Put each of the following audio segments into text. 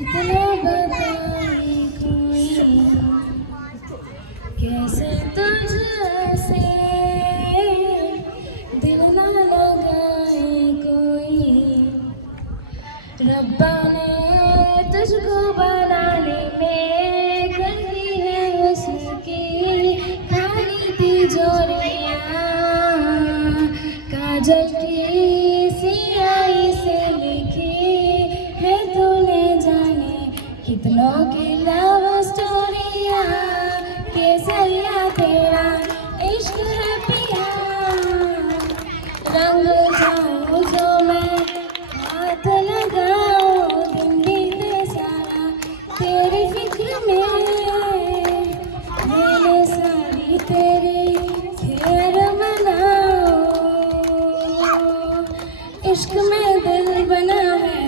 इतना बताए कोई कैसे तुझसे दिल ना लगाए कोई। रब्बा ने तुझको बनाने में कर दी है उसकी खाली तिजोरियाँ। काजल की सियाही से लिखी है तूने जाने कितनों की लव स्टोरियाँ। केसरिया तेरा इश्क है पिया, रंग जाऊं जो मैं हाथ लगाऊं दिन बीते सारा तेरी फिक्र में। मैंने सारी तेरी खैर मनाऊं। इश्क में दिल बना है,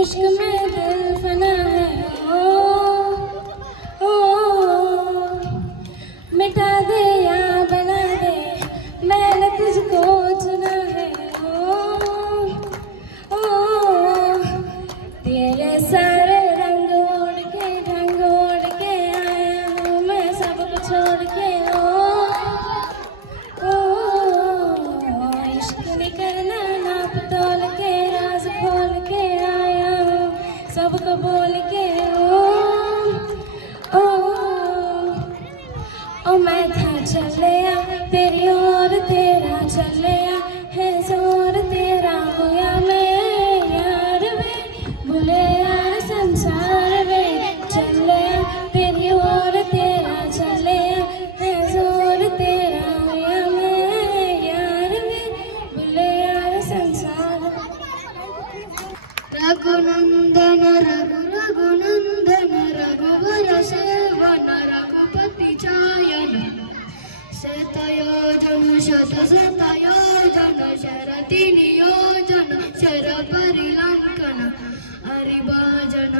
इश्क में दिल फना है। ओ मिटा दे या बना दे मैंने तुझको चुना है। ओ तेरे सारे रंग ओढ़ के आया हूँ मैं सब कुछ छोड़ के। ओ इश्क नहीं करना नाप तोल के राज खोल के आया हूँ सबको बोल के। ओ मैं था चलिया तेरी ओर तेरा चलिया है जोर तेरा होया मैं यार वे भूले यार संसार वे। चलिया तेरी ओर तेरा चलिया है जोर तेरा होया मैं यार वे भूले यार संसार। रघुनंदन रघुनंदन रघुवर सेवन रघुपति चायन शतयोजन शतशतयोजन शरति नियोजन शर परिलंकन हरिभाजन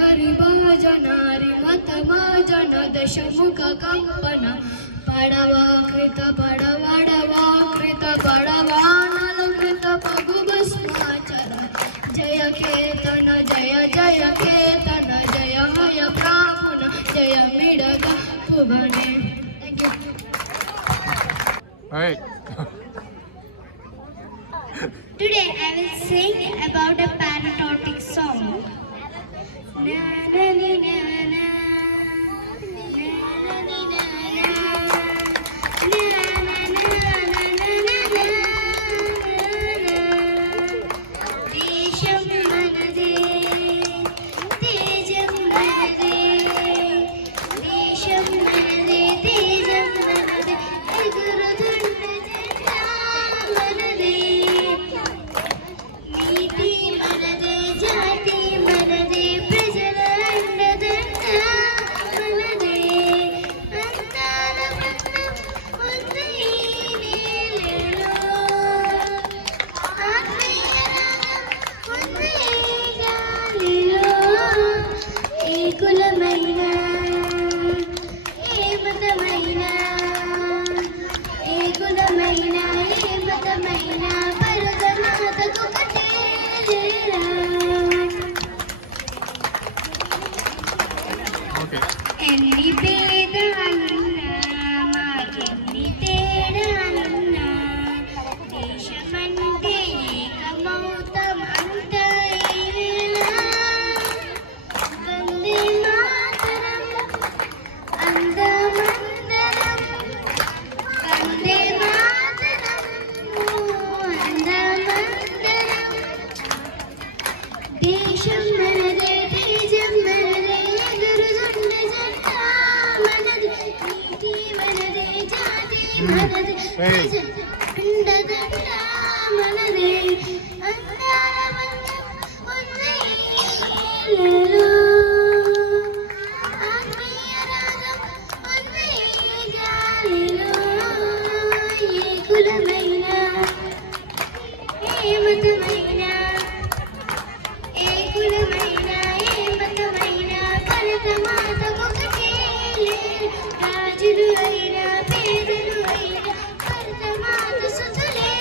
हरिभाजन हरिमतमाजन दशमुख कंपन पडवाकृत पडवडवाकृत पडवानलकृत पगुभस्माचर। जय केतन जय जय केतन जय हय ब्राह्मण जय मिडग भुवने। Thank you. Hey. Today I will sing about a patriotic song. Na na ni na na, na na ni na na, na na na na na na na. Desham manade, tejam manade, desham manade, tejam manade, eguru dhunda janda manade. నీతి మనదే జాతి మనదే ప్రజల అండదండ మనదే అంతాల బంధం ఉంది ఈ నేలలో ఆత్మీయ రాగం ఉంది ఈ గాలిలో. ఏ కులమైన ఏ మతమైన ఏ కులమైన ఏ మతమైన భరతమాతకు కట్టేరా. Okay. ఎన్ని భేదాలున్నా మాకెన్ని తేడాలున్నా దేశమంటే ఏకమౌతం అంత ఏవేళ. వందే మాతరం అందమందరం వందే మాతరం అందమందరం. దేశం మనదే తేజం మనదే ఎగురుతున్న జెండా మనదే నీతి మనదే జాతి మనదే ప్రజల అండదండ మనదే అందాల బంధం ఉంది ఈ నేలలో ఆత్మీయ రాగం ఉంది ఈ గాలిలో. ఏ కులమైన ఏ మతమైన ఏ కులమైన ఏ మతమైన భరతమాతకు కట్టేలే. రాజులు అయినా పేదలు అయినా భరతమాత సుతులే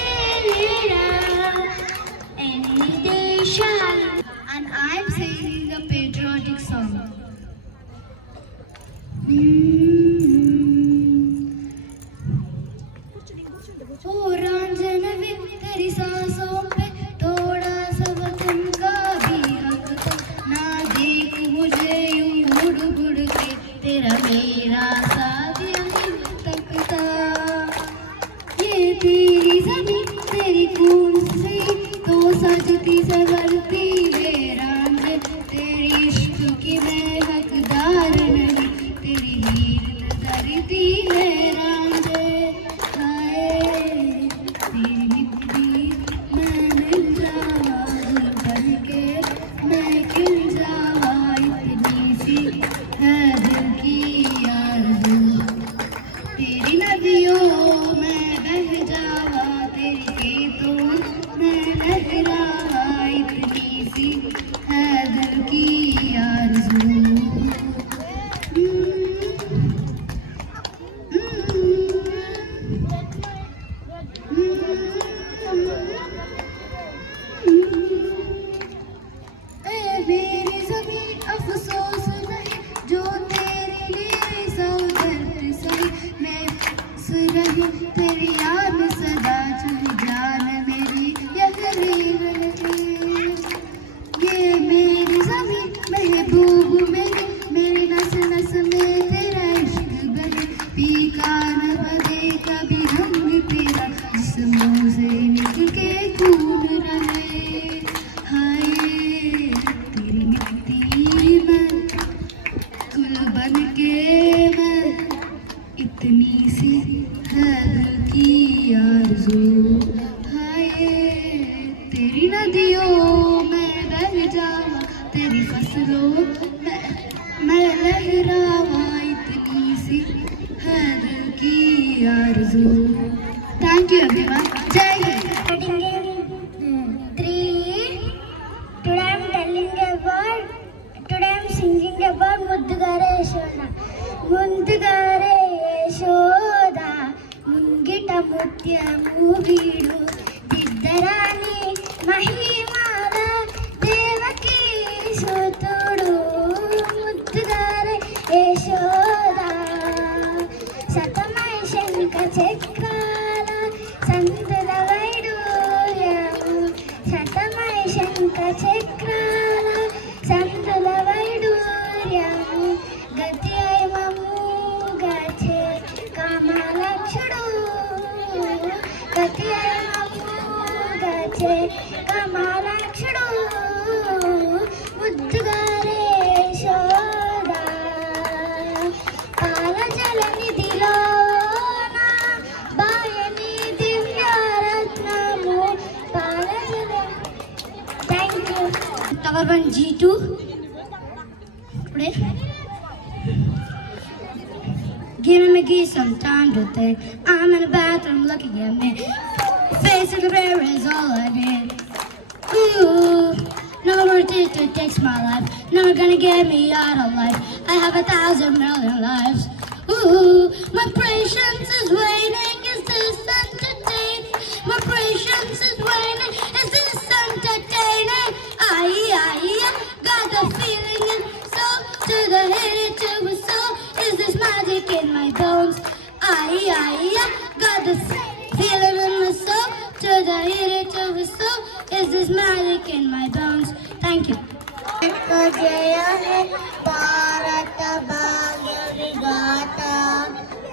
ओ रांझन वे तेरी सांसों पे थोड़ा सा वतन का भी हक था, ना देख मुझे यूं उड़ उड़ के, तेरा मेरा साथ यहीं तक था। ये तेरी ज़मीं तेरी खून से तो सजती संवरती है रांझे, तेरी इश्क की मैं हकदार नहीं, तेरी हीर नजरती है रांझे। हाय तेरी मिट्टी मैं मिल जावा दिल भर के, मैं खिल जावा इतनी सी है दिल की आरज़ू। तेरी नदियों में बह जावा, तेरी खेतों में लहरावा इतनी सी है दिल की आरज़ू। मेरी ज़मीं अफसोस नहीं जो तेरे लिए सौदर सही, मैं बस रही तेरी याद में सदा चुनी जान मेरी यही रही। ये मेरी ज़मीं महबूब मेरी नस नस में तेरा इश्क बहे, पीका न बदे कभी रंग तेरा जिस्मों से निकल के खून रहे। हाय तेरी मिट्टी में गुल बन के मैं इतनी सी है दिल की आरज़ू। हाय तेरी नदियों में बह जावा, तेरी फसलों में मैं लहरावा इतनी सी है दिल की आरज़ू। Thank you everyone. जय Hind. Today I am telling about, today I am singing about Muddugare Yashoda. Muddugare Yashoda, Mungita Mutyamu Veedu, Biddarani Mahimala Devaki Sutudu. Muddugare Yashoda, Satamai Shanka Chakrala Sandala Vaiduryamu, Satamai Shanka Chakrala Sandala Vaiduryamu, Gatyai Mamu Gache Kamalakshudu, Gatyai Mamu Gache Kamalakshudu. Muddugare Yashoda, Palajalani Dilona Bayani Divyaratnamu, Palajalani. Thank you. Tower 1 G2. Today, give me some time to think. I'm in the bathroom looking at me. Facing the mirror is all I need. Ooh, no more teacher takes my life. Never gonna get me out of life. I have 1,000 million lives. Ooh, my patience is waning. Is this entertaining? My patience is waning. Is this entertaining? Got the feeling in soul to the head to the soul. Is this magic in my bones? Got the feeling in my soul to the head to the soul. Is this magic in my bones? Thank you. जय है भारत भाग्य विधाता,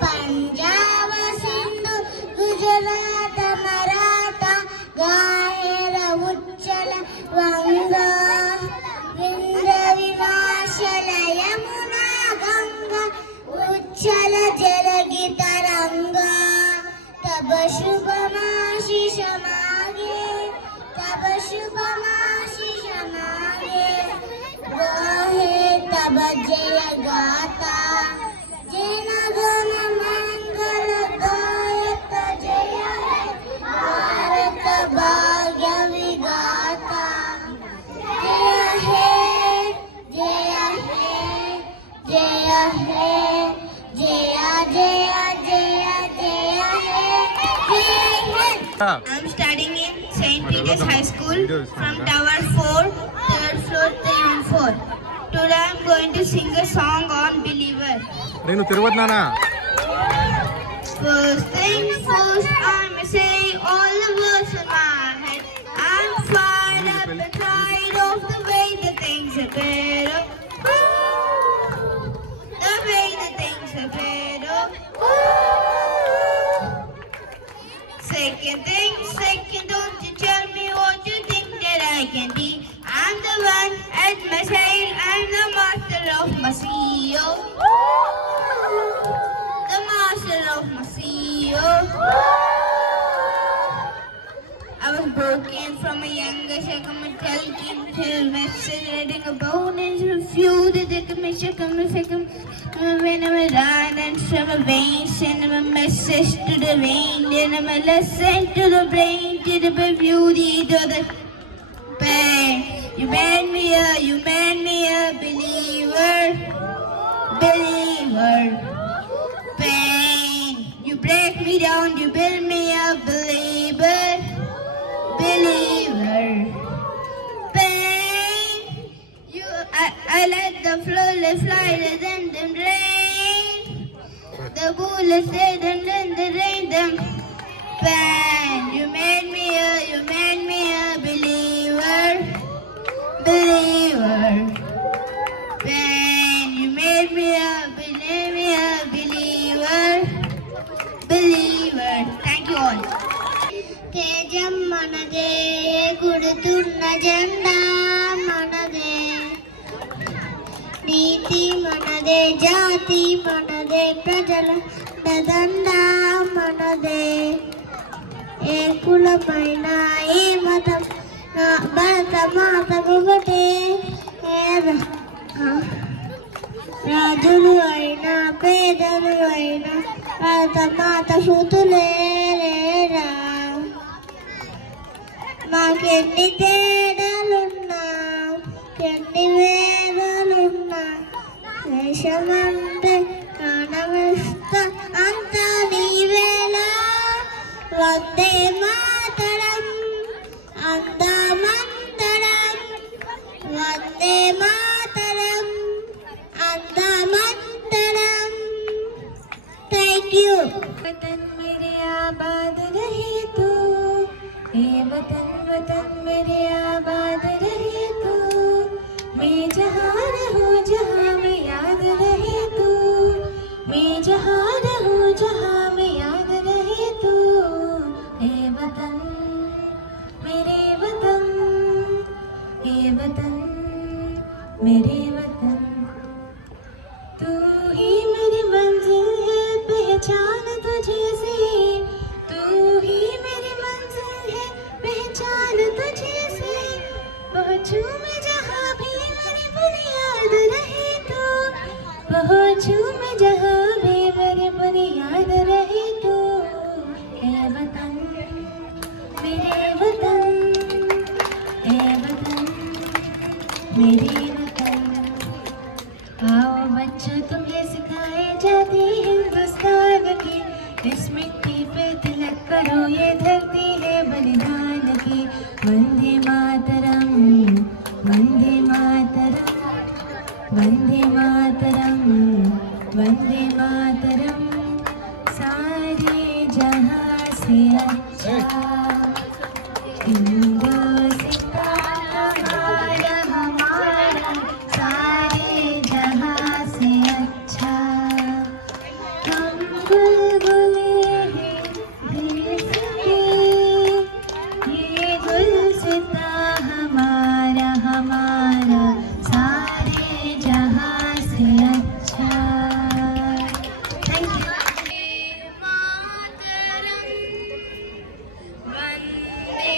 पंजाब सिंधु गुजरात मराठा, गायेर उच्चल वंगा, विंध्य विनाशल यमुना गंगा, उच्चल जलगी तरंगा। तब शुभमाशीष मागे, तब शुभमाशीष मागे, गाहे तब जय गाता, जन गण मंगल गायत जय है भारत भाग्य विधाता। जय है जय है जय है जय जय जय जय है। I'm studying in St. Peter's High School from Tower 4, 3rd floor, 314. Today I'm going to sing a song on Believer. నేను తిరుపతి నానా. First things first, I'ma say all the words in my head. I'm fired up and tired of the way that things are better. The way that things are better. Second thing, second, don't you tell me what you think that I can be. I'm the one at my side, I'm the master of my CEO. The master of my CEO. I was broken from a younger second intelligent till message reading about and refused to take a mission come a second when I'm a line and from a vein send a message to the vein then I'm a lesson to the brain to the beauty to the pain. You made me a believer, believer. Pain, you break me down, you build me a believer, believer. Pain, I let the flow fly than the rain. The bullets say then the rain them. Pain, you made me a believer, believer. Pain, you made me a believer. Thank you all. తేజం మనదే గుడుతున్న జెండా మనదే నీతి మనదే జాతి మనదే ప్రజల దండా మనదే ఏ కులమైన ఏ మతం భరత మాతకు ఒకటే రాజులు అయినా పేదలు అయినా భరత మాత సూతులేరా మాకెన్ని తేడాలున్నా ఎన్ని వేదాలున్నా దేశమంటే ప్రాణమిస్తా అంతా నీవేలా వందే మాతరం అందమంతరం వందే మాతరం అందమంతరం థ్యాంక్ యూ वतन मेरे आबाद रहे तू, हे वतन वतन मेरे आबाद रहे तू, मैं जहाँ रहूँ जहाँ में याद रहे तू, मैं जहाँ रहूँ जहाँ में याद रहे तू, हे वतन मेरे वतन, हे वतन मेरे वतन, तू ही मेरी मंजिल है पहचान तुझे से, तू ही मेरी मंजिल है पहचान तुझे से, पहुँचूं मैं जहाँ भी मेरी बुनियाद रहे तू, पहुँचूं मैं जहाँ भी मेरी बुनियाद रहे तू, हे वतन मेरे वतन, हे वतन मेरे वतन। आओ बच्चों तुम्हें सिखाए जाते हिंदुस्तान की, इस मिट्टी पे तिलक करो ये धरती है बलिदान की, वंदे मातरम वंदे मातरम वंदे मातरम वंदे मातरम, सारे जहां से अच्छा हिंदुस्तान हमारा हमारा, सारे जहां से अच्छा हम बुलबुले हैं दिल से, ये गुलसिता हमारा हमारा, सारे जहां से अच्छा। Thank you. मातरम वंदे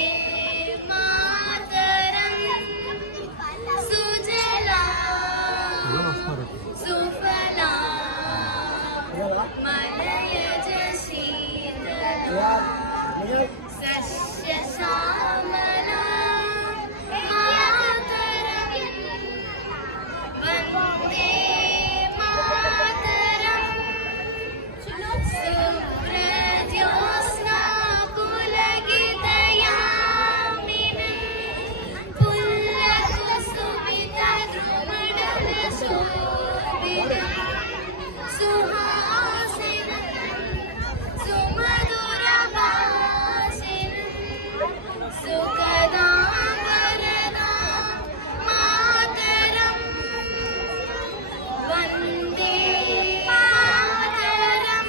సుఖదాం వరదాం మాతరం వందే మాతరం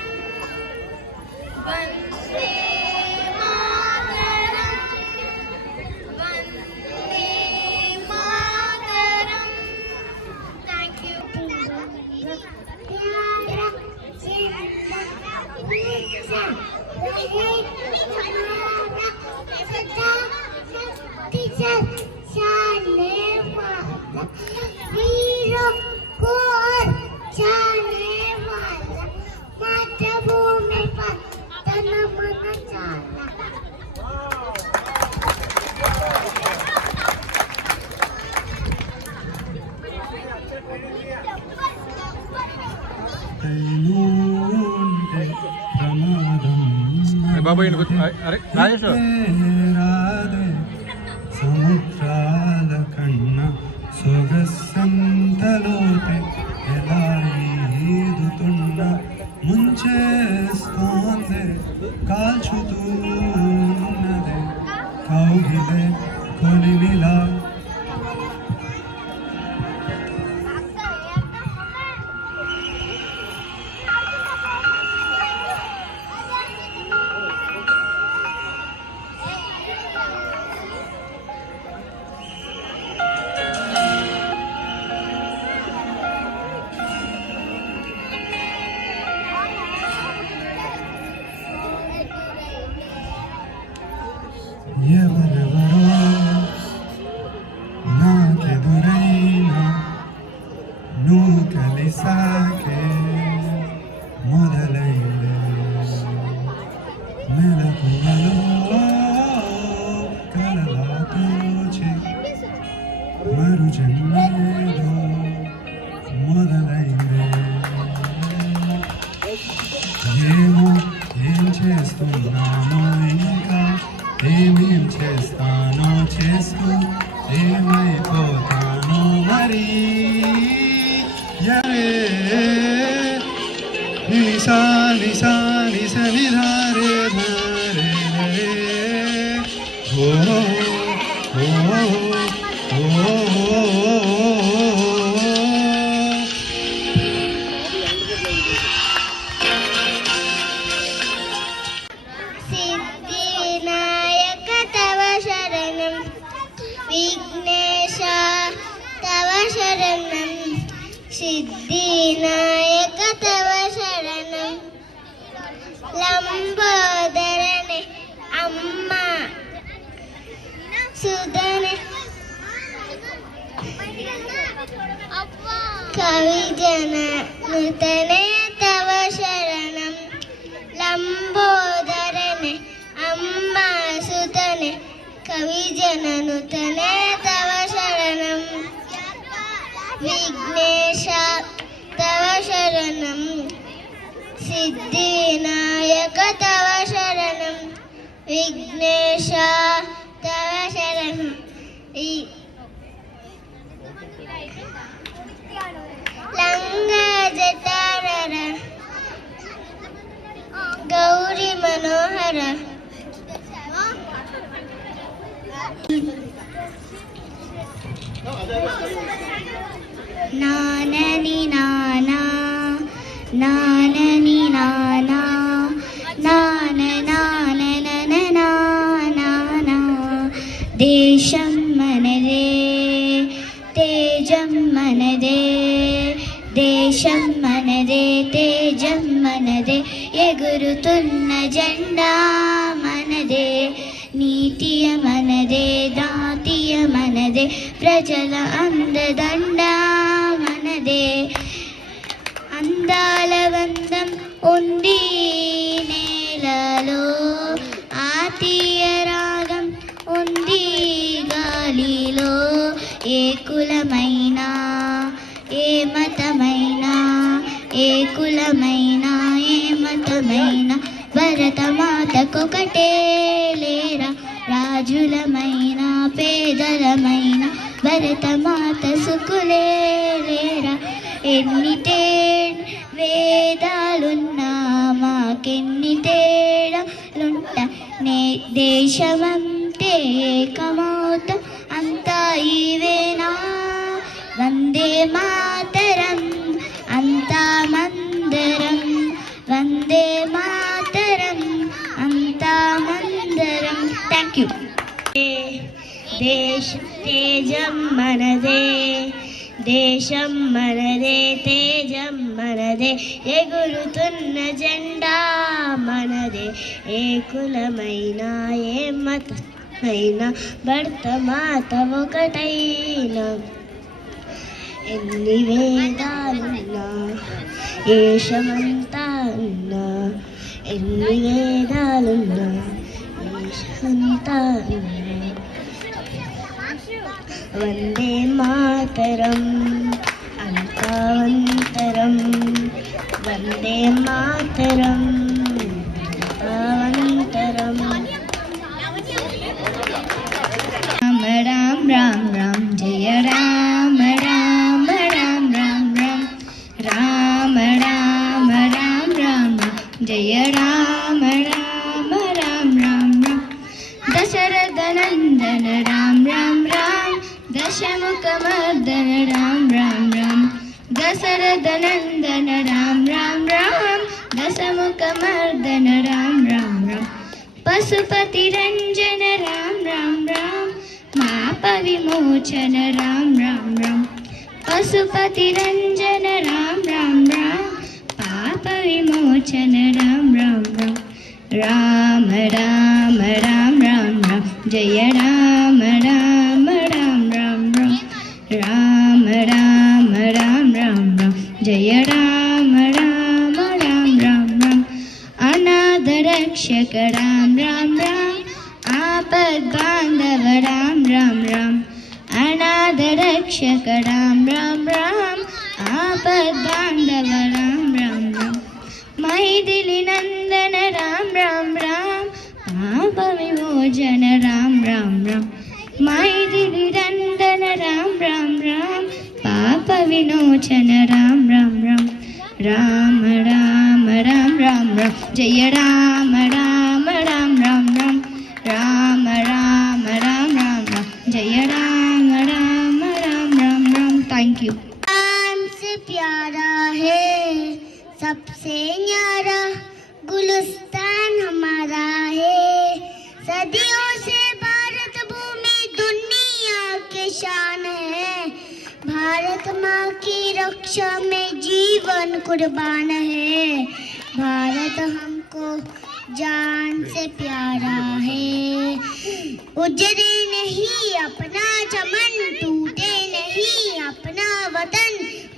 వందే మాతరం వందే మాతరం. Thank you. మాతృభూమి పట్టణ మన చాలా బాబు అరే రాజేష్ సముద్రాల కన్నా సొగసంతలోతే ఎలా ఈదుతున్న ముంచేస్తోంది కాల్చుతూన్నదే కౌగిలే కొలిమిలా ఎవరెవరో నాకెదురైనా నువ్వు కలిసాకే మొదలైందే మెలకువలో కలలా తోచి మరు జన్మేదో మొదలైందే ఏమో ఏం చేస్తున్నానో ఇంకా ఏమేం చేస్తానో చేస్తూ ఏమైపోతానో మరి నిసా నిసా నిస నిధారే ధారే ఓ ఓ ఓ సిద్ధివినాయక తవ శరణం విఘ్నేశ తవ శరణం సిద్ధివినాయక తవ శరణం లంబోదరనే అమ్మ సుధనే కవిజన నూతనే తవ శరణం లంబోదరనే అమ్మ సుతనే కవిజననుతనే తవ శరణం విఘ్నేశ తవ శరణం సిద్ధివినాయక తవ శరణం విఘ్నేశ తవ శరణం లంగా జటారర గౌరీ మనోహర నానని నానా నానని నానా నాన నాన నానా దేశం మనదే తేజం మనదే దేశం మనదే తేజం మనదే ఎగురుతున్న జెండా మనదే నీతియ మనదే దాతియ మనదే ప్రజల అందదండ మనదే అందాల వందం ఉంది నేలలో ఆతీయ రాగం ఉంది గాలిలో ఏ కులమైనా ఏ మతమైనా ఏ కులమైనా ఏ మతమైనా భరతమాతకొకటే లేరా రాజులమైన పేదలమైన భరతమాత సుకులే లేరా ఎన్ని వేదాలున్నా మాకెన్ని తేడాలుంట నే దేశమంటే ఏకమౌత అంతా ఇవేనా వందే మాతరం అంతా మందరం వందే మాతరం అంతా మందరం. Thank you. దేశ తేజం మనదే దేశం మనదే తేజం మనదే ఎగురుతున్న జెండా మనదే ఏ కులమైనా ఏ మతమైనా భర్త మాత ఒకటైనా ఎన్ని వేదాలున్నా ఏషమంతా ఉన్నా ఎన్ని వేదాలున్నా ఏషమంతా ఉన్నా వందే మాతరం అంతరం వందే మాతరం అంతరం. రామ రామ రామ రామ జయ రామ రామ రామ రామ రామ రామ రామ రామ జయ రామ రామ రామ రామ దశరథ నందన రామ రామ రామ దశముఖమర్దన రామ రామ రామ దశరథ నందన రామ రామ రామ దశముఖమర్దన రామ రామ రామ పశుపతి రంజన రామ రామ రామ మాప విమోచన రామ రామ రామ పశుపతి రంజన రామ రామ రామ పాప విమోచన రామ రామ రామ రామ రామ రామ రామ జయ రామ రామ రామ రామ రామ రామ రామ రామ రామ జయ రామ రామ రామ రామ రామ అనాథ రక్షక రామ రామ రామ ఆపద్ బాంధవ రామ రామ రామ అనాథ రక్షక రామ రామ రామ ఆపద్ బాంధవ రామ రామ రామ మైథిలి నందన రామ రామ రామ పాప విమోచన రామ రామ రామ మైథిలి నందన రామ రామ రామ పాప విమోచన రామ రామ రామ రామ రామ రామ రామ జయ రామ రామ రామ రామ రామ రామ రామ రామ రామ జయ రామ రామ రామ రామ రామ. Thank you. से प्यारा है सबसे न्यारा गुलिस्तान हमारा है सदियों से भारत भूमि दुनिया के शान है भारत माँ की रक्षा में जीवन कुर्बान है भारत हमको जान से प्यारा है उजड़े नहीं अपना चमन टूटे नहीं अपना वतन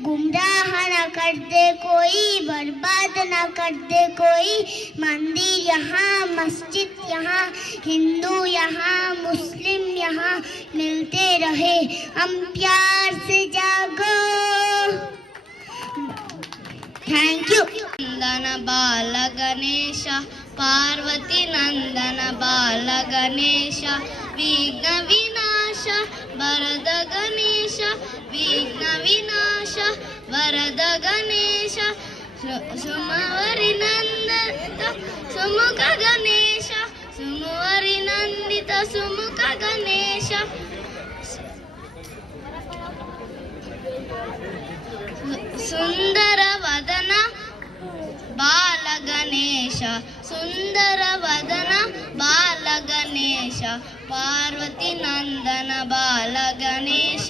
गुमराह न कर दे कोई बर्बाद न कर दे कोई मंदिर यहाँ मस्जिद यहाँ हिंदू यहाँ मुस्लिम यहाँ मिलते रहे हम प्यार से जागो. Thank you. नंदन बाल गणेश पार्वती नंदन बाल गणेश विघ्न विनाश वरद गणेश विघ्न विनाश वरद गणेश सुमवरि नंदित सुमुख गणेश सुमवरि नंदित सुमुख गणेश सुंदर वदन बाल गणेश सुंदर वदन बाल गणेश पार्वती नंदन बाल गणेश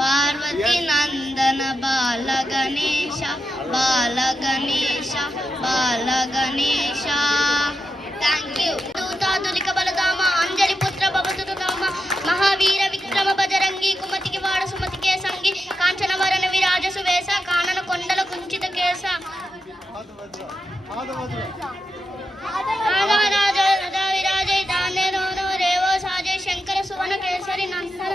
पार्वती नंदन बाल गणेश बाल गणेश बाल गणेश. Thank you. दूतादुलिक बलधाम अंजलि पुत्र भवतु धाम महावीर विक्रम बजरंगी कुमति की वाड़ सुमति के संगी कांचन वरण विराज सुवेश कानन కొండల కుంచిత కేశ विराज दाने दोनो रेवो साजे शंकर सुवन केसरी नंदन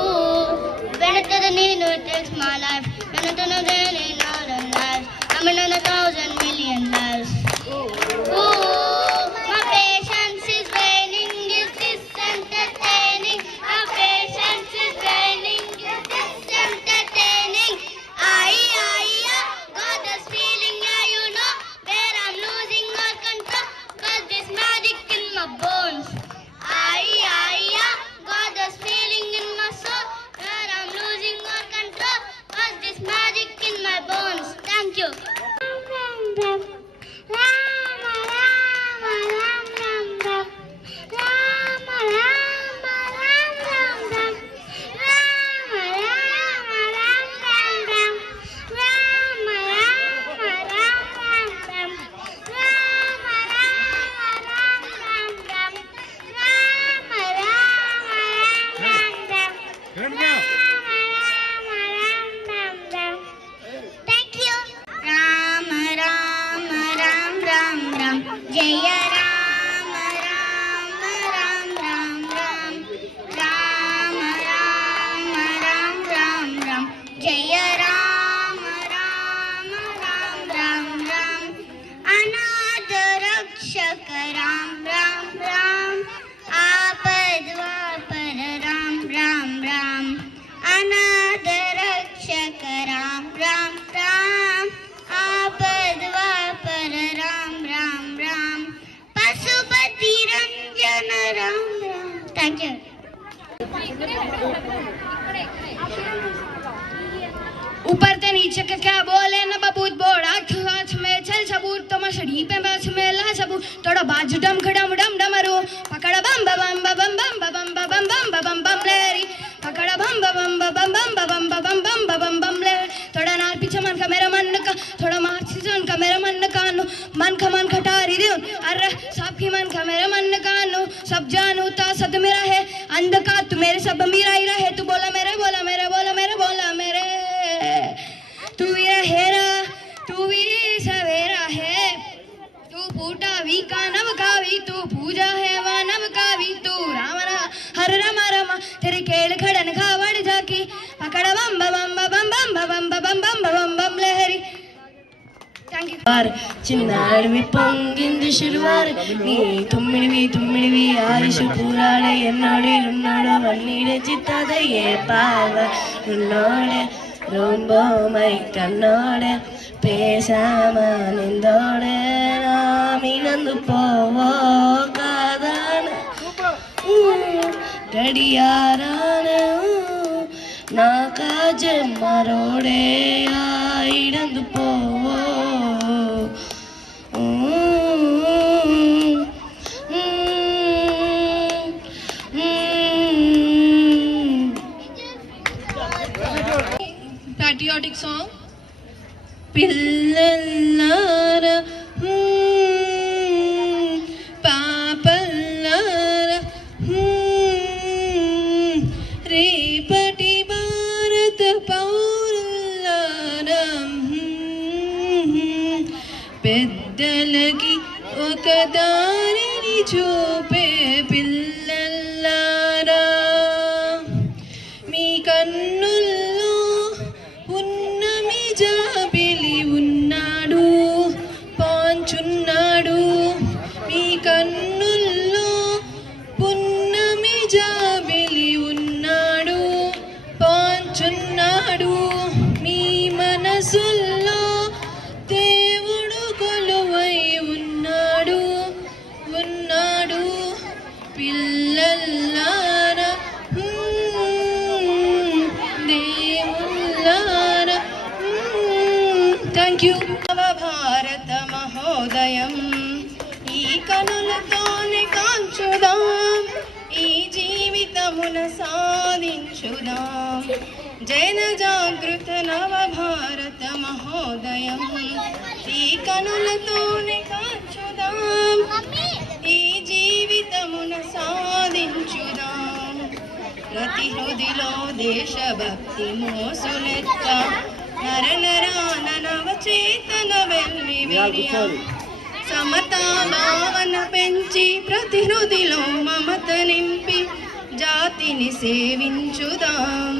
Better than you know, it takes my life. Better than a daily northern life. I'm in 1,000 million lives. Ooh, my patience is waning. Is this entertaining? My patience is waning. Is this entertaining? God has జయ రామ రామ రామ రామ రామ రామ రామ రామ రామ జయ రామ రామ రామ రామ రామ అనాథ రక్షక రామ రామ రామ ఆపద్వాపర రామ రామ రామ అనాథ రక్షక Rama Rama Rama ఆపద్వాపర Rama Rama Rama Pashupati Ranjana Rama Rama thank you ऊपर ते नीचे का क्या बोले न बबूत बोड़ा हाथ में चल सबूत तो मछड़ी पे बाछ में ला सबूत थोड़ा बाज डम खडम डम डमरू पकड़ा बम बम बम बम बम बम बम बम बम बम लेरी पकड़ा बम बम बम बम बम बम बम बम ले थोड़ा नार पीछे मन का मेरा मन का थोड़ा मार सीजन का मेरा मन कानो मन खटारी दे अरे सबकी मन का मेरा मन कानो सब जानू ता सद मेरा है अंधकार तू मेरे सब मेरा ही रहे तू बोला मेरे बोला मेरे बोला मेरे बोला मेरे तू वीरा हेरा तू वीरे सवेरा है तू फूटा वी कानव कावी तू पूजा है मानव कावी तू राम हर रामा रामा तेरे केड़ खड़न खावड़ जाकी पकड़ा बम बम बम बम बम बम बम लहरी థ్యాంక్ యూ చిన్నాడివి పొంగింది శిరువారు నీ తుమ్మిడివి ఆయుష్ పూరాడే ఎన్నోడి ఉన్నాడు వన్నీడే చిత్తదే ఏ పావ ఉన్నోడే ரொம்பமை கண்ணோட பேசாம நின்றோட நாமினந்து போவோ காதான கடியாரான నా కాజమ్మరోడే ఆయిడందు పోవో patriotic song పిల్లలార పాపల్లార రేపటి భారత పౌరులార పెద్దలకి ఒక దారిని చూపే పిల్లలారా మీ కన్నుల్లో ఉన్నమి జాబిలి ఉన్నాడు పాంచున్నాడు మీ కన్నుల్లో పున్నమి జాబిలి ఉన్నాడు పాంచున్నాడు మీ మనసుల్లో దేవుడు కొలువై ఉన్నాడు ఉన్నాడు పిల్లల్లారా దేవుల్లారా థ్యాంక్ యూ భారత మహోదయం ఈ కనులతోనే కాంచుదాం ఈ జీవితమున సాధించుదాం జన జాగృత నవ భారత మహోదయం ఈ కనులతోనే కాంచుదాం ఈ జీవితమున సాధించుదాం ప్రతి హృదిలో దేశభక్తి మోసులెత్త నర నరాన నవచేతన వెల్లి విరియం సమతా భావన పెంచి ప్రతి హృదిలో మమత నింపి జాతిని సేవించుదాం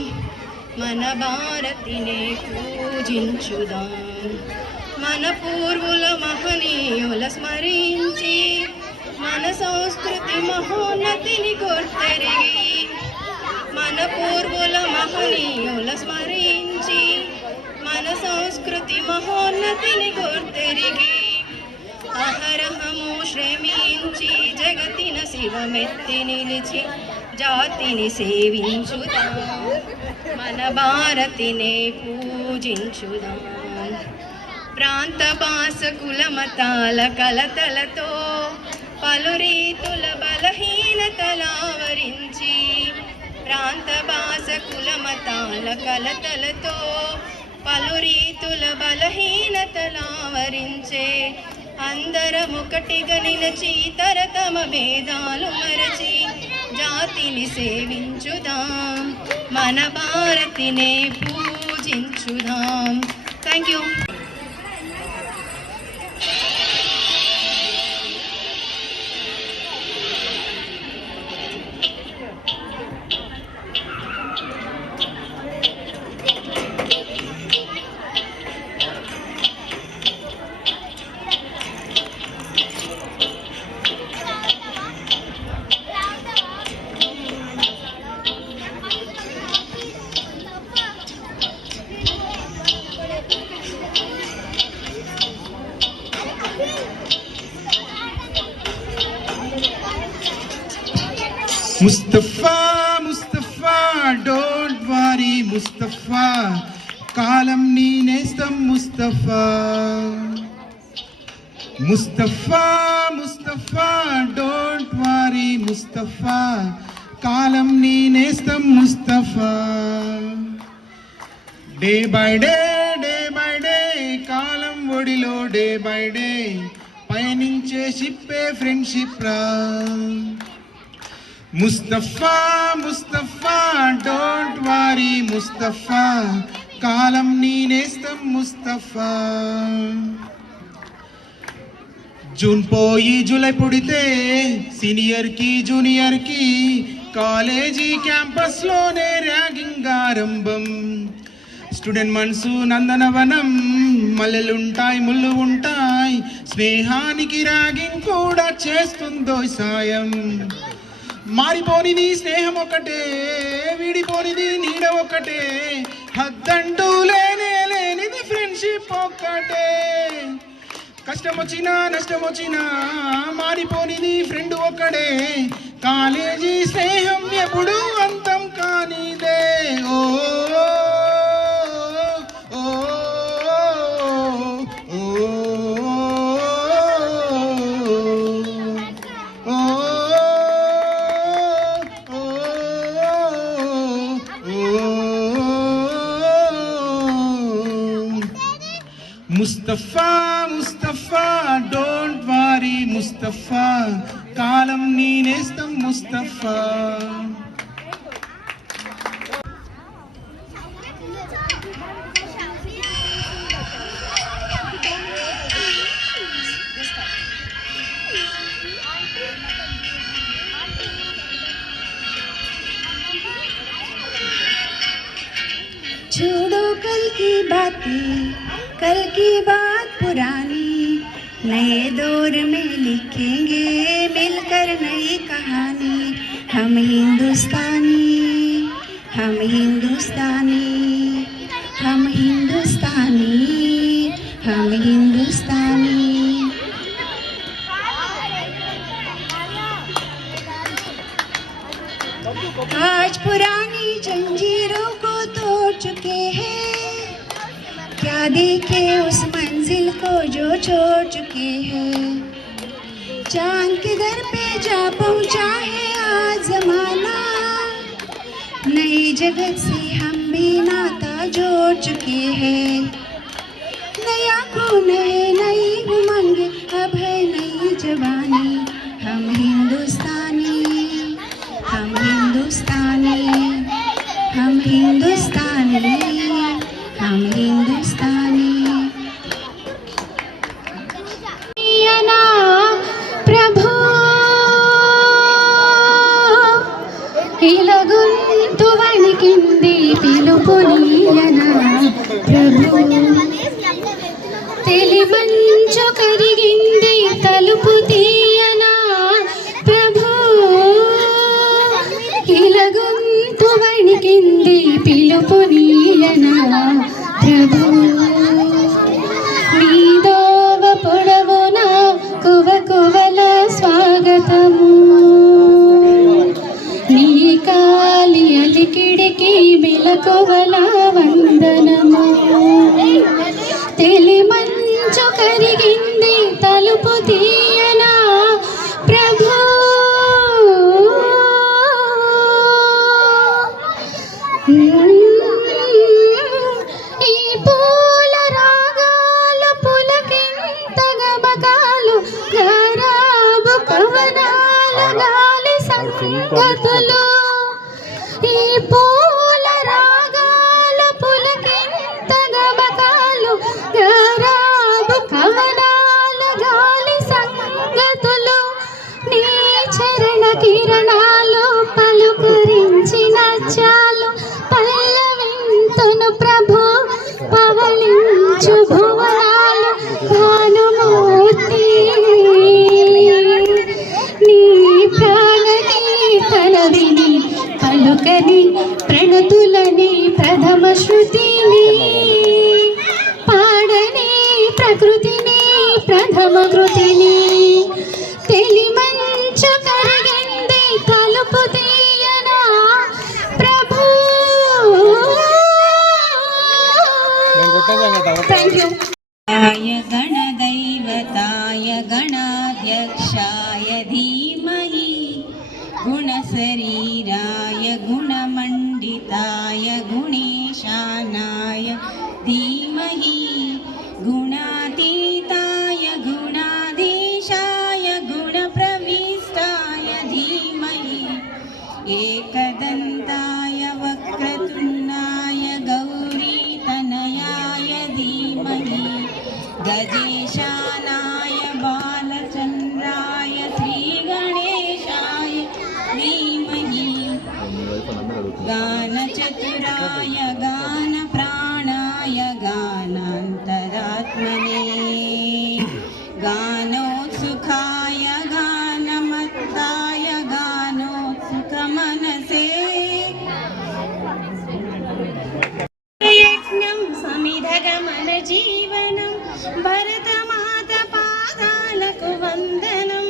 మన భారతినే పూజించుదాం మన పూర్వుల మహనీయుల స్మరించి మన సంస్కృతి మహోన్నతిని గుర్తెరిగి మన పూర్వుల మహనీయుల స్మరించి మన సంస్కృతి మహోన్నతిని గుర్తెరిగి అహరహము శ్రమించి జగతిన శివమెత్తి నిలిచి జాతిని సేవించుదాం మన భారతినే పూజించుదాం ప్రాంత భాష కుల మతాల కలతలతో పలు రీతుల బలహీనతలావరించి ప్రాంత భాష కుల మతాల కలతలతో పలు రీతుల బలహీనతలావరించే అందరమొకటిగా నిలచి తరతమ భేదాలు మరచి జాతిని సేవించుదాం మన భారతినే పూజించుదాం thank you Mustafa Mustafa don't worry Mustafa కాలం నీ నేస్తం ముస్తఫా ముస్తఫా ముస్తఫా డోంట్ వరీ ముస్తఫా కాలం నీ నేస్తం ముస్తఫా డే బై డే కాలం ఒడిలో డే బై డే పయనించే షిప్పే ఫ్రెండ్షిప్ రా ముస్తఫా ముస్తఫా డోంట్ వరీ ముస్తఫా కాలం నీ నేస్తం ముస్తఫా జూన్ పోయి జూలై పుడితే సీనియర్కి జూనియర్కి కాలేజీ క్యాంపస్లోనే ర్యాగింగ్ ఆరంభం స్టూడెంట్ మనసు నందనవనం మల్లెలుంటాయి ముళ్ళు ఉంటాయి స్నేహానికి ర్యాగింగ్ కూడా చేస్తుందో సాయం మారిపోనిది స్నేహం ఒకటే విడిపోనిది నీడ ఒకటే హద్దంటూ లేనిది ఫ్రెండ్షిప్ ఒక్కటే కష్టం వచ్చినా నష్టం వచ్చినా మారిపోనిది ఫ్రెండ్ ఒక్కడే కాలేజీ స్నేహం ఎప్పుడు అంతం కానిదే ఓ ముస్తఫా ముస్తఫా డోంట్ వరీ ముస్తఫా కాలం నీ నేస్తం ముస్తఫా छोड़ो कल की बातें कल की बात पुरानी नए दौर में लिखेंगे मिलकर नई कहानी हम हिंदुस्तानी हम हिंदुस्तानी हम हिंदुस्तानी हम हिंदुस्तानी आज पुरानी जंजीरों को तोड़ चुके हैं क्या देखे उस मंजिल को जो छोड़ चुके हैं चांद के दर पे जा पहुंचा है आज जमाना नई जगत से हम भी नाता जोड़ चुके हैं नया खून है नई उमंग अब है नई जवानी हम हिंदुस्तानी हम हिंदुस्तानी हम हिंदुस्तानी हम हिंदुस्तानी प्रभु इलगुंतु वणिकिंदी पिलुपुनीयना प्रभु తెలిమంచు కరిగింది తలుపు తీయనా ప్రభు ఇలగొంతు వణికింది పిలుపు నీయనా ప్రభు నీదోవ పొడవున కువకువల స్వాగతము నీ కాలి అలికిడికి మెలకువల వందనము తెలిమంచు కరిగింది తలుపు తీయనా ప్రభు ఈ పూల రాగాలు పులకింత గమకాలు గరాబు కవనాల గాలి సంగతులు ఈ పూల రాగాలు పులకింత గమకాలు గరాబు కవనాల గాలి సంగతులు నీ చరణ కిరణాలు పలుకరించిన చాలు పల్లవింతును ప్రభు పవలించు భువనాలు భానుమూర్తి నీ ప్రాణకీర్తన విని పలుకని ప్రణతులని ప్రథమ శృతిని పాడని ప్రకృతిని ప్రథమ కృతిని తెలిమంచు కరిగింది తలుపు థ్యాంక్ యూ. गणदैवताय गणाध्यक्षाय धीमहि गुणशरीराय गुणमण्डिताय गुणेशानाय धीमहि गुणातीताय गुणाधीशाय गुणप्रविष्टाय धीमहि एकदन्ताय वक्रतुण्डाय गौरीतनयाय धीमहि गजेशानाय बालचन्द्राय श्रीगणेशाय धीमहि गानचतुराय गानप्राणाय गानान्तरात्मने गानोत्सुकाय गानमत्ताय गानोत्सुकमनसे यज्ञं समिधगमन जीवनं भरतमाత పాదాలకు వందనం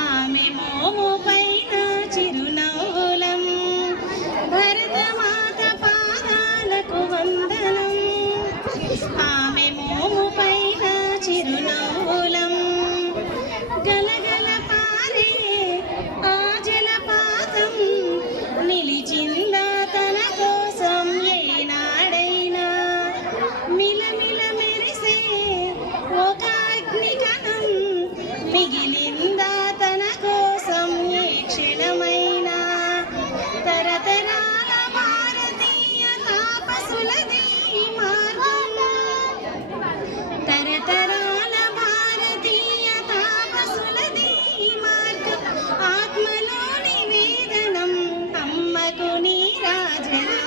ఆమె మోము పైన చిరునవ్వులం భరతమాత పాదాలకు వందనం ఆమె మోము పైన చిరునవ్వులం గలగల పారే ఆ జలపాతం నిలిచిందా తన కోసం ఏనాడైనా మిలమిల మెరిసే ఒక అగ్నికణం మిగిలిందా తన కోసం ఏ క్షణమైనా తరతరాల భారతీయ తాపసులది ఈ మార్గం తరతరాల భారతీయ తాపసులది ఈ మార్గం ఆత్మలో నివేదనం అమ్మకు నీరాజనం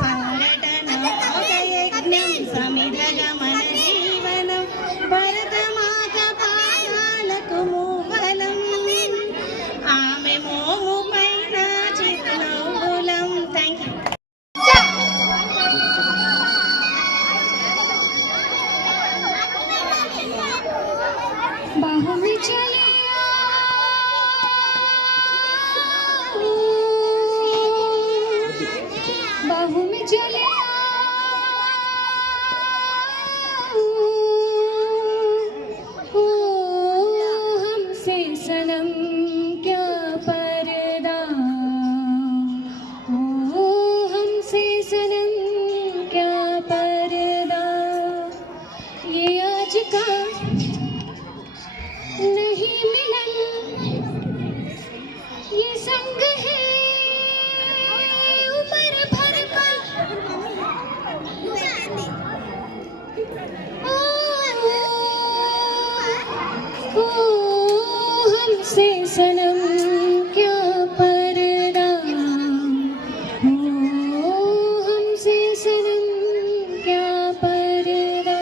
సంఘటన ఒక యజ్ఞం సమిధగమన జీవనం భరతమాత పాదాలకు మూవలం ఆమె మోము పైన చిరునవ్వులం. Thank you. बाहों में चले आओ, बाहों में चले आओ, ओ हमसे सनम क्या पर्दा, ओ हमसे सनम क्या पर्दा, ये आज का नहीं मिलन ये संग है उम्र भर का ओ हमसे सनम क्या पर्दा, ओ हमसे सनम क्या पर्दा.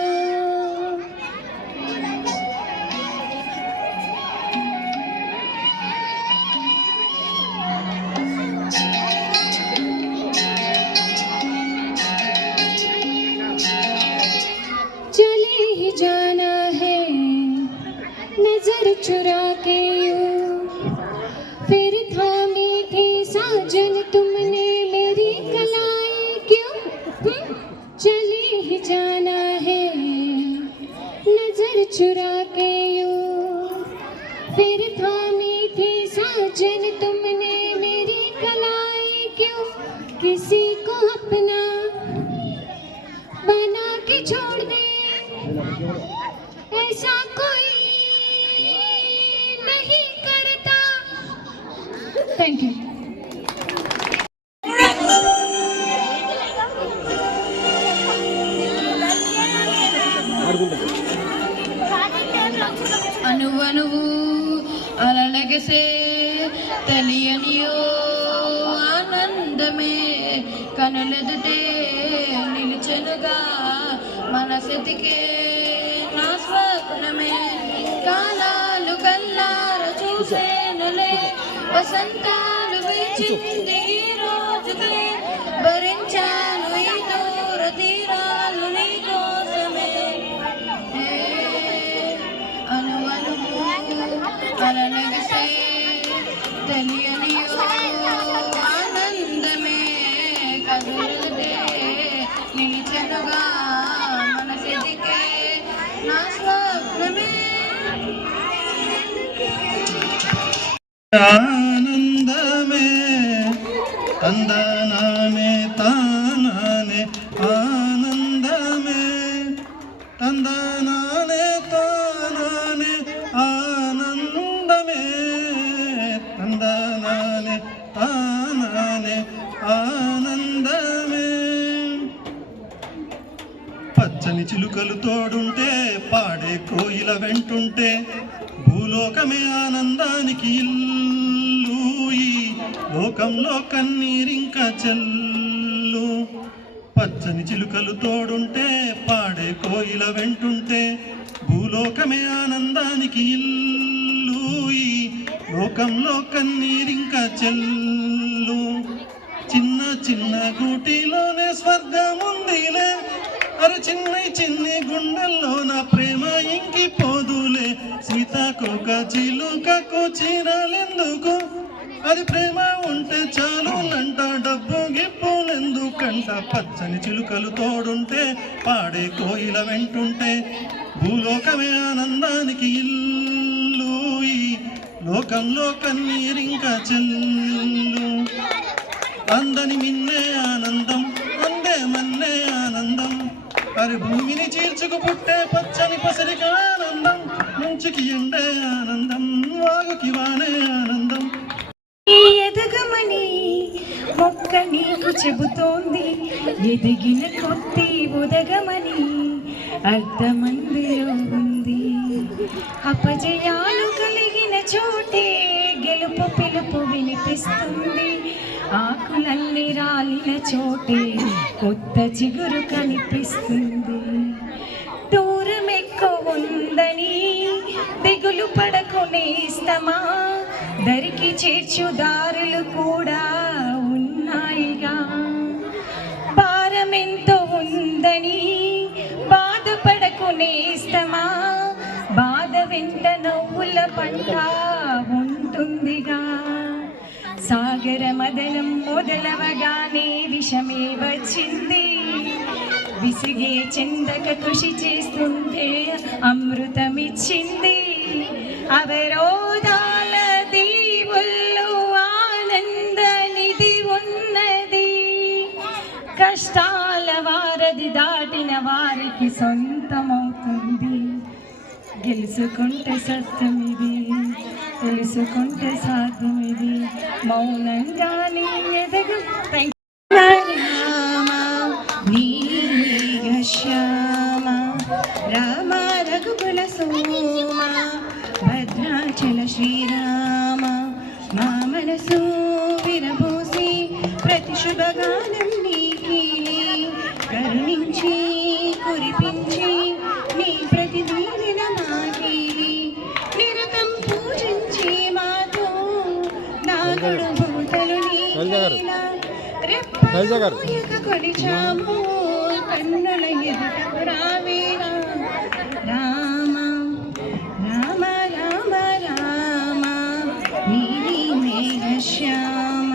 चले ही जाना है नजर चुरा के यूं, फिर थामी थी साजन तुमने मेरी कलाई क्यों. चले ही जाना है नजर चुरा के यूं, फिर थामी थी साजन तुमने मेरी कलाई क्यों. किसी को अपना बना के छोड़ दे ऐसा कोई नहीं करता. Thank you. అనువనువు అలలగసే తెలియనియో ఆనందమే కనులెదుటే నిలిచెనుగా మనసెతికే నా స్వప్నమే కాలాలు కల్లార చూసేనులే వసంతాలు వేచింది ఈ రోజుకే భరించాను ఈ దూర తీరాలు నీ కోసమే అనువనువు అలలగసే తెలియనియో ఆనందమే కదులుతే నిలిచెనుగా స్వప్నమే ఆనందమే తందనానే తానానే ఆనందమే తందనానే తానానే ఆనందమే తందనానే తానానే ఆనందమే. పచ్చని చిలుకలు తోడుంటే పాడే కోయిల వెంటుంటే భూలోకమే ఆనందానికి ఇల్లు, ఈ లోకంలో కన్నీరింక చెల్లు. పచ్చని చిలుకలు తోడుంటే పాడే కోయిల వెంటుంటే భూలోకమే ఆనందానికి ఇల్లు, ఈ లోకంలో కన్నీరింక చెల్లు. చిన్న చిన్న గూటిలోనే స్వర్గముందిలే, అరే చిన్ని గుండెల్లో నా ప్రేమ ఇంకిపోదులే. సీతాకోక చిలుకకు చీరలెందుకు, అది ప్రేమ ఉంటే చాలునంట, డబ్బు గిప్పులెందుకంట. పచ్చని చిలుకలు తోడుంటే పాడే కోయిల వెంటుంటే భూలోకమే ఆనందానికి ఇల్లు, ఈ లోకంలో కన్నీరింక చెల్లు. అందని మిన్నే ఆనందం, అందే మన్నే ఆనందం, అరి భూమిని చీల్చుకు పుట్టే పచ్చని పసరిక ఆనందం. మంచుకి ఎండే ఆనందం, వాగుకి వానే ఆనందం. ఎదగమని మొక్క నీకు చెబుతోంది, ఎదిగిన కొద్ది ఉదగమని అర్థమందిలో ఉంది. అపజయాలు కలిగిన చోటే గెలుపు పిలుపు వినిపిస్తుంది, ఆకులల్లి రాలిన చోటే కొత్త చిగురు కనిపిస్తుంది. దూరం ఎక్కువ ఉందని దిగులు పడకునేస్తమా, దరికి చేర్చు దారులు కూడా ఉన్నాయిగా. భారం ఎంతో ఉందని బాధపడకునేస్తమా, బాధ వెంట నవ్వుల పంట ఉంటుందిగా. సాగర మదనం మొదలవగానే విషమే వచ్చింది, విసిగే చెందక కృషి చేస్తుంటే అమృతమిచ్చింది. అవరోధాల దీవుల్లో ఆనంద నిధి ఉన్నది, కష్టాల వారధి దాటిన వారికి సొంతమవుతుంది. గెలుచుకుంటే సత్యమిది, తెలుసుకుంటే సాధ్యమిది, మౌనంగానే ఎదగ. శ్యామ రామ రఘుకుల సోమ భద్రాచల శ్రీరామ, మా మనసు విరబోసి ప్రతి శుభగానం నీకి కరుణించి కురిపించి నీ ప్రతి దీవెన మాకి నిరతం పూజించి మాతో నాగడు భూతలు కొలిచాము కన్నుల ఎదుటకు రావేనా. రామ రామ రామ రామ నీలి మేఘ శ్యామ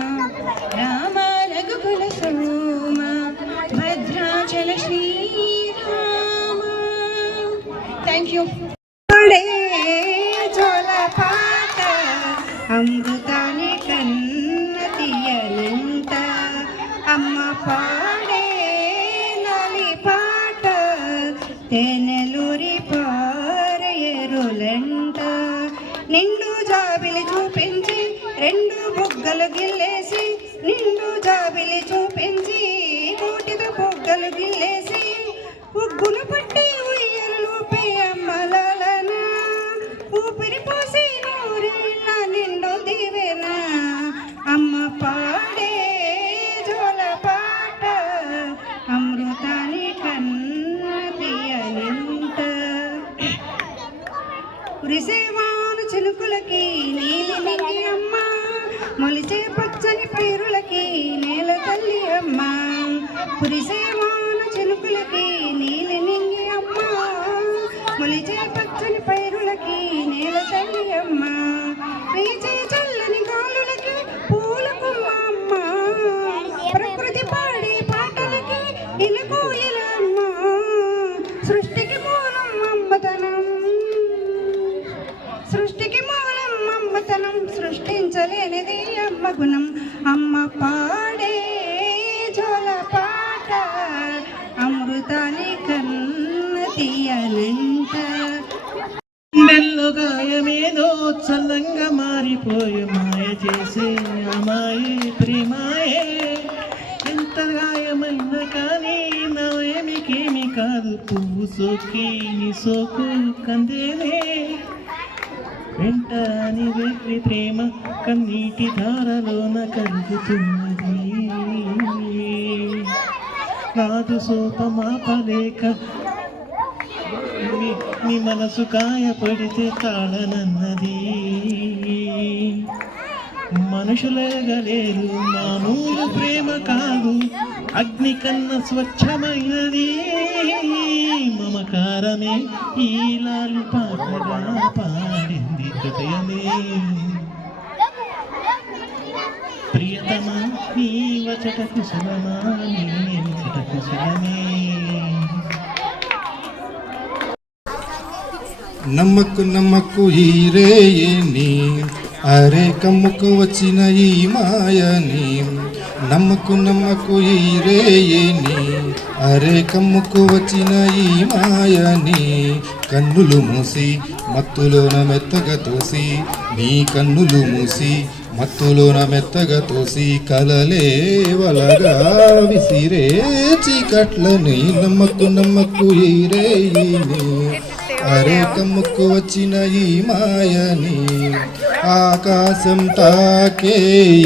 రామ రఘుకుల సోమ భద్రాచల శ్రీరామ. Thank you. జోలపాట అమృతాన్ని కన్న తీయనంట, అమ్మ పాడే నలి పాట తెనలూరి పారయరులంట. నిండు జాబిలి చూపించి రెండు బుగ్గలు గిల్లేసి, నిండు జాబిలి చూపించి కోటితో బుగ్గలు గిల్లేసి, ఉగ్గులు పట్టి ఉయ్యలూపే అమ్మలన ఊపిరి పోసి నూరేళ్ళ నిండు దివెన. అమ్మ పాడే జోలపాట అమృతాన్ని కన్న తీయనంట. కురిసేవాను చినుకులకి నీలి నింగి అమ్మ, మొలిచే పచ్చని పైరులకి నేల తల్లి అమ్మ. కురిసేవాను చినుకులకి నీలి నింగి అమ్మ, మొలిచే పచ్చని పైరులకి నేల తల్లి అమ్మ. వీచే చల్లని గాలులకి పూలకు అమ్మ, ప్రకృతి పాడే పాటలకి ఇలకు ఇలమ్మ. సృష్టికి మూలం అమ్మతనం తెలియనిది అమ్మ గుణం. అమ్మ పాడే జోల పాట అమృతాని కన్న తీయనంట. గుండెల్లో గాయమేదో చల్లంగా మారిపోయి మాయ చేసే అమ్మాయి ప్రేమాయే. ఎంత గాయమైనా కానీ నా ఏమికేమి కాదు, పువ్వు సోకి నీ సోకు కందేనే. వెంటని వెర్రి ప్రేమ కన్నీటి ధారలోన కరుగుతున్నది. నాదు సోపమాపలేక నీ మనసు గాయపడితే తాళనన్నది. మనుషులేగలేరు మామూలు ప్రేమ కాదు, అగ్ని కన్న స్వచ్ఛమైనది. మమకారమే ఈ లాలి పాటగా పాడింది హృదయమే. ప్రియతమా నీ వచట కుశలమా నీ వచట కుశలమే. నమ్మకు నమ్మకు ఈ రేయని, అరే కమ్ముకు వచ్చిన ఈ మాయని. నమ్మకు నమ్మకు ఈ రేయని, అరే కమ్ముకు వచ్చిన ఈ మాయని. కన్నులు మూసి మత్తులోన మెత్తగా తోసి, నీ కన్నులు మూసి మత్తులోన మెత్తగా తోసి, కలలే వలగా విసిరే చీకట్లని. నమ్మకు నమ్మకు ఈ రేయని, అరే కమ్ముకు వచ్చిన ఈ మాయని. ఆకాశం తాకే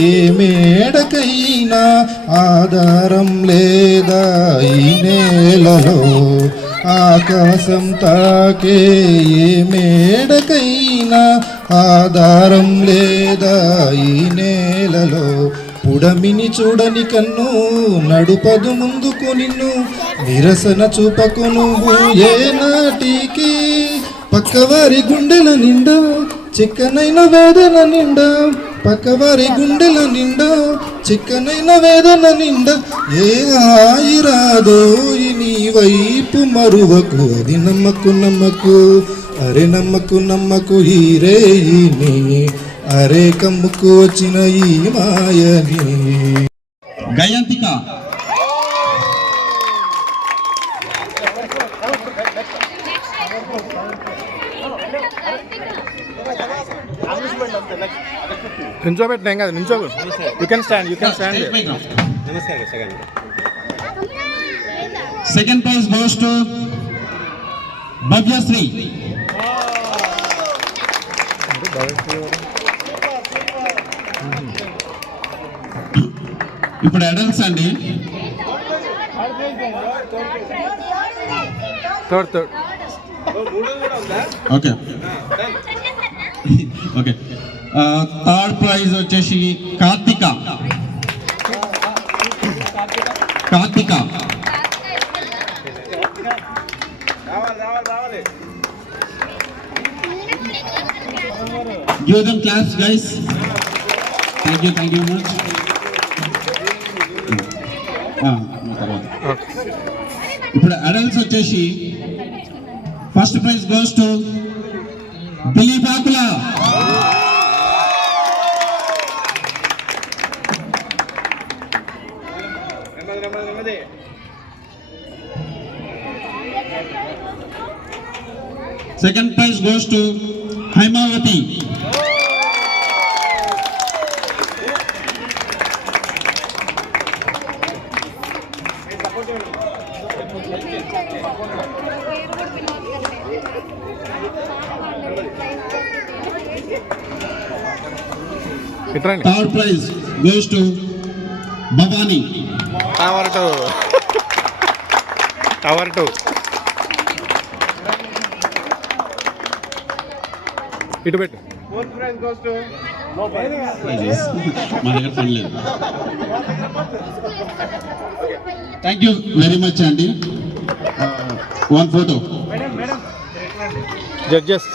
ఏ మేడకైనా ఆధారం లేదా ఈ నేలలో. ఆకాశం తాకే ఏ మేడకైనా ఆధారం లేదా ఈ నేలలో. పుడమిని చూడని కన్ను నడుపదు ముందుకు నిన్ను, నిరసన చూపకు నువ్వు ఏ నాటికి. పక్కవారి గుండెల నిండా చిక్కనైన వేదన నిండా, పక్కవారి గుండెల నిండా చిక్కనైన వేదన నిండా. ఏ హాయి రాదో నీ వైపు మరువకు, అది నమ్మకు నమ్మకు, అరే నమ్మకు నమ్మకు ఈ రేయిని. అరే కమ్ముకు వచ్చిన ఈ మాయని. గయంతిక నించోబెట్టినా ఏం కాదు, నించో. You can stand, you can stand. Second prize goes to Bhavyasri. ఇప్పుడు అడల్ట్స్ అండి. Third okay okay. Third prize వచ్చేసి Karthika. Karthika give them claps guys. thank you much. ఇప్పుడు అడల్ట్స్ వచ్చేసి first prize goes to Dilip Akula. Second prize goes to Haimavathi. Third prize goes to Bhavani. Tower too ఇటు పెట్టు. మా దగ్గర fund లేదు. థ్యాంక్ యూ వెరీ మచ్ అండి. One photo. Judges